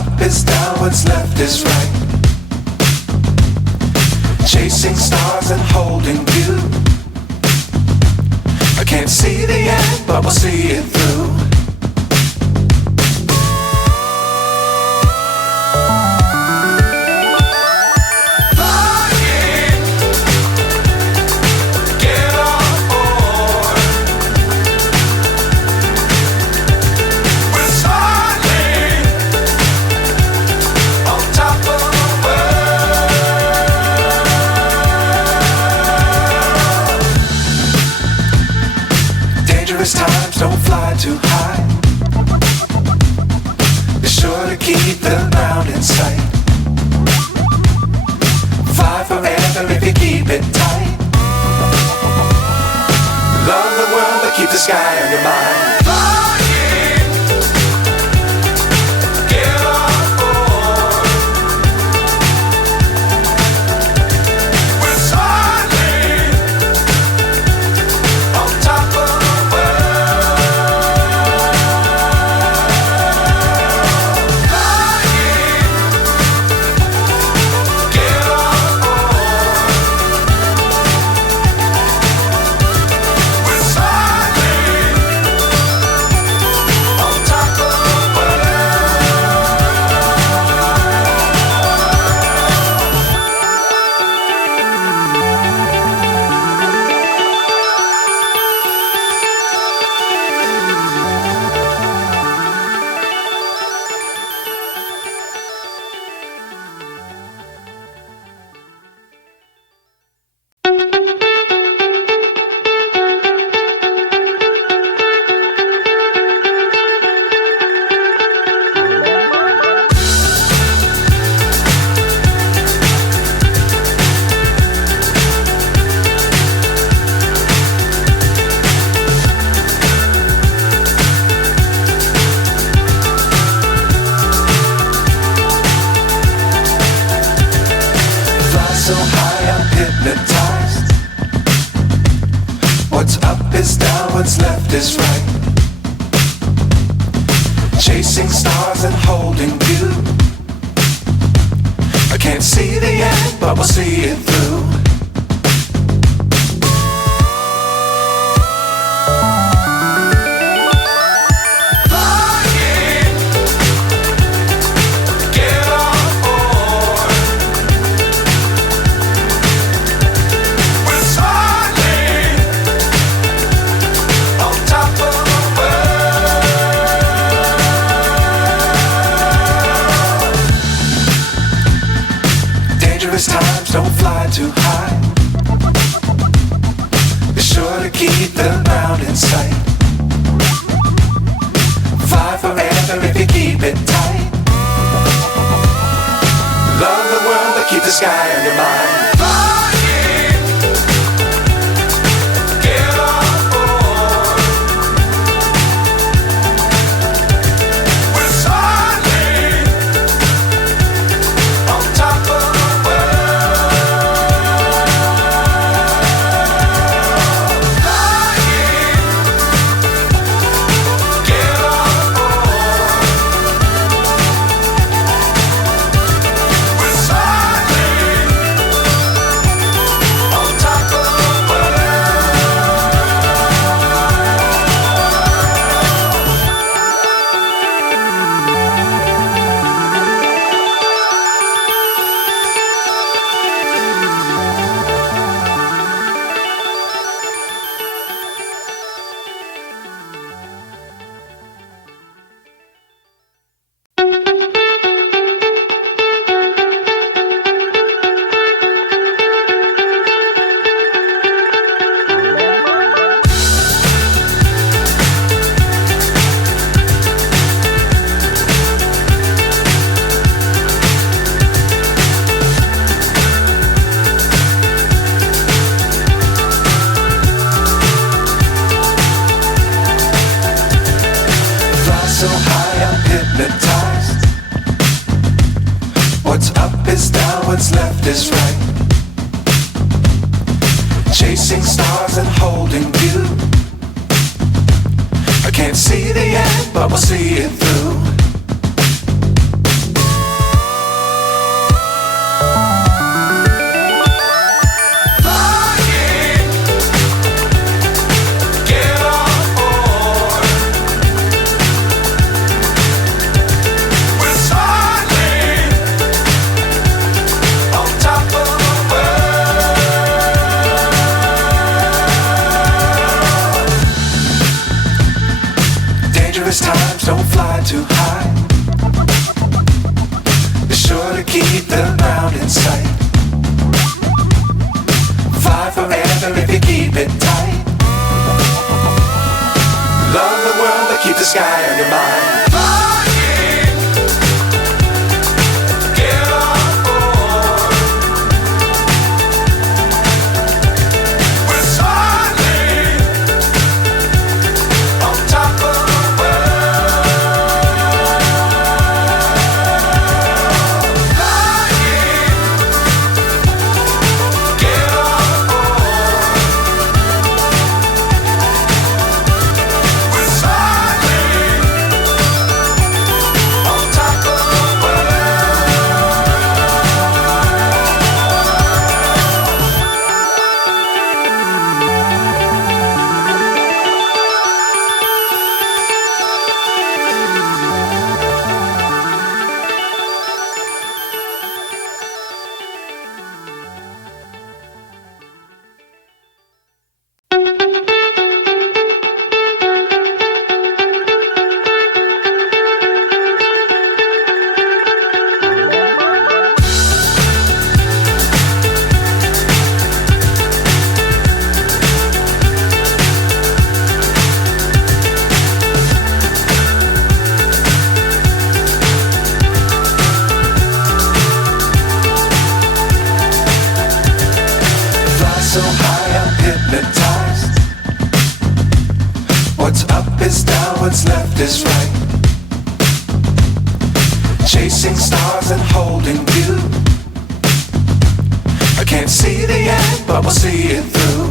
up is down, what's left is right. Chasing stars and holding you. I can't see the end, but we'll see it through. Times don't fly too high. Be sure to keep the ground in sight. Fly forever if you keep it tight. Love the world but keep the sky on your mind. So high I'm hypnotized. What's up is down, what's left is right. Chasing stars and holding you. I can't see the end, but we'll see it through. Times don't fly too high. Be sure to keep the ground in sight. Fly forever if you keep it tight. Love the world but keep the sky on your mind. So high I'm hypnotized. What's up is down, what's left is right. Chasing stars and holding you. I can't see the end, but we'll see it through. don't fly too high. Be sure to keep the ground in sight. Fly forever if you keep it tight. Love the world, but keep the sky on your mind. Flying, get on board. We're soaring on top of the world. Flying, get on board. We're soaring on top of the so high I'm hypnotized. What's up is down, what's left is right. Chasing stars and holding you. I can't see the end, but we'll see it through.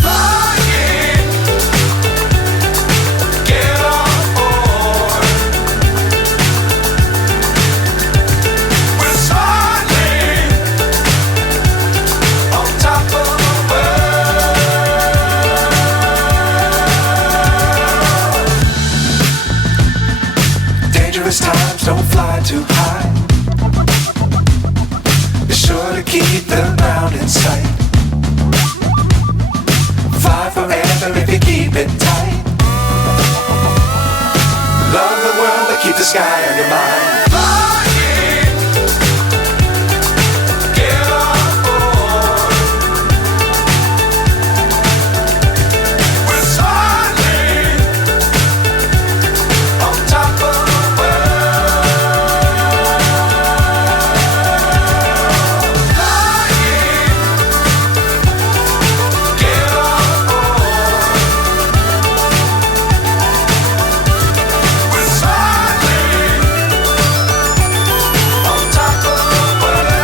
Flying, get on board. We're soaring on top of the world. Dangerous times, don't fly too high. Be sure to keep the ground in sight. Fly forever if you keep it tight. Love the world, but keep the sky on your mind. Flying, get on board. We're soaring on top of the world. Flying, get on board. We're soaring on top of the world.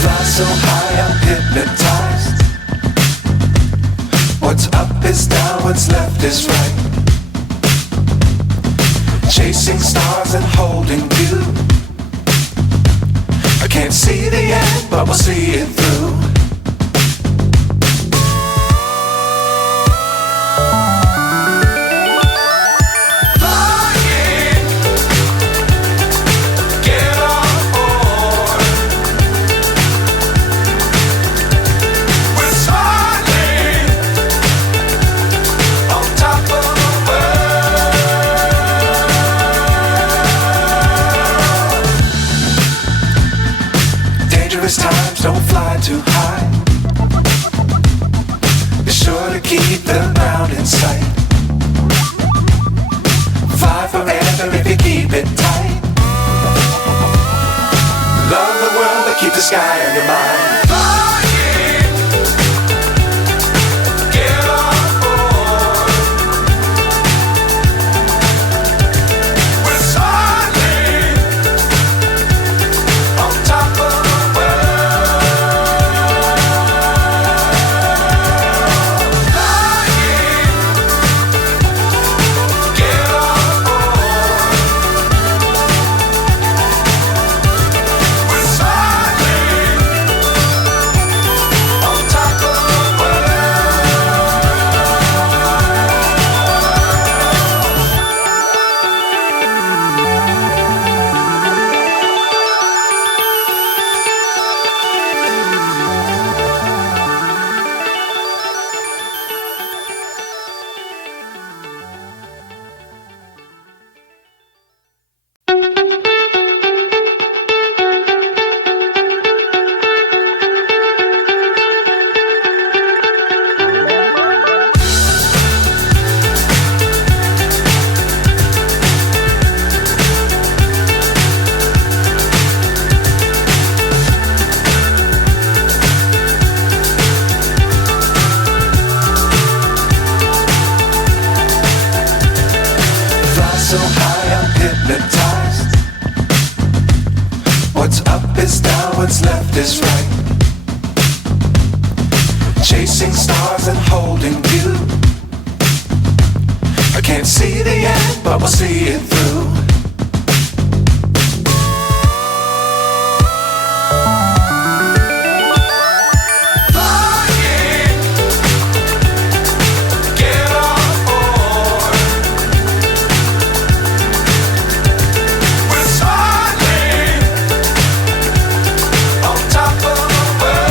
Fly so high I'm hypnotized. What's up is down, what's left is right. Chasing stars and holding you. I can't see the end, but we'll see it through. Flying, get on board. We're soaring on top of the world. Dangerous times, don't fly too high. Be sure to keep the ground in sight. Fly forever if you keep it tight. Love the keep the sky on your mind. Flying, get on board. We're soaring on top of the world. Flying, get on board. We're soaring on top of the so high, I'm hypnotized. What's up is down, what's left is right. Chasing stars and holding you. I can't see the end, but we'll see it through. Flying, get on board. We're soaring on top of the world.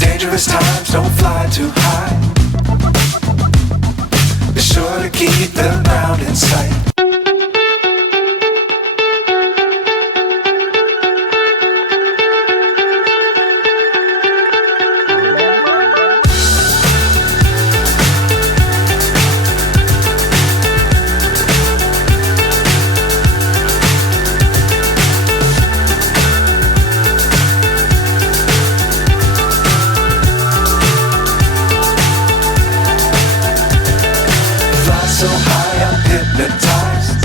Dangerous times, don't fly too high. Be sure to keep the ground in sight. Fly so high, I'm hypnotized.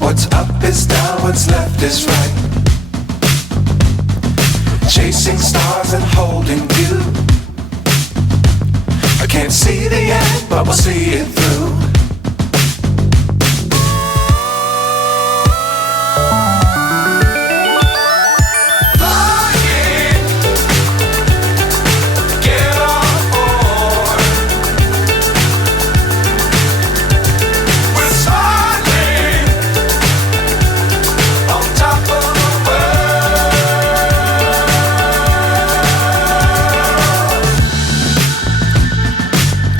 What's up is down, what's left is right. Chasing stars and holding you. I can't see the end, but we'll see it through. Flying, get on board. We're soaring on top of the world.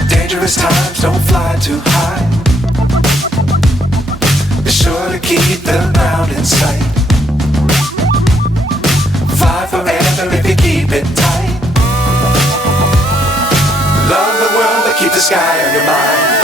Dangerous times, don't fly too high. Be sure to keep the ground in sight. Fly forever if you keep it tight. Love the world, but keep the sky on your mind.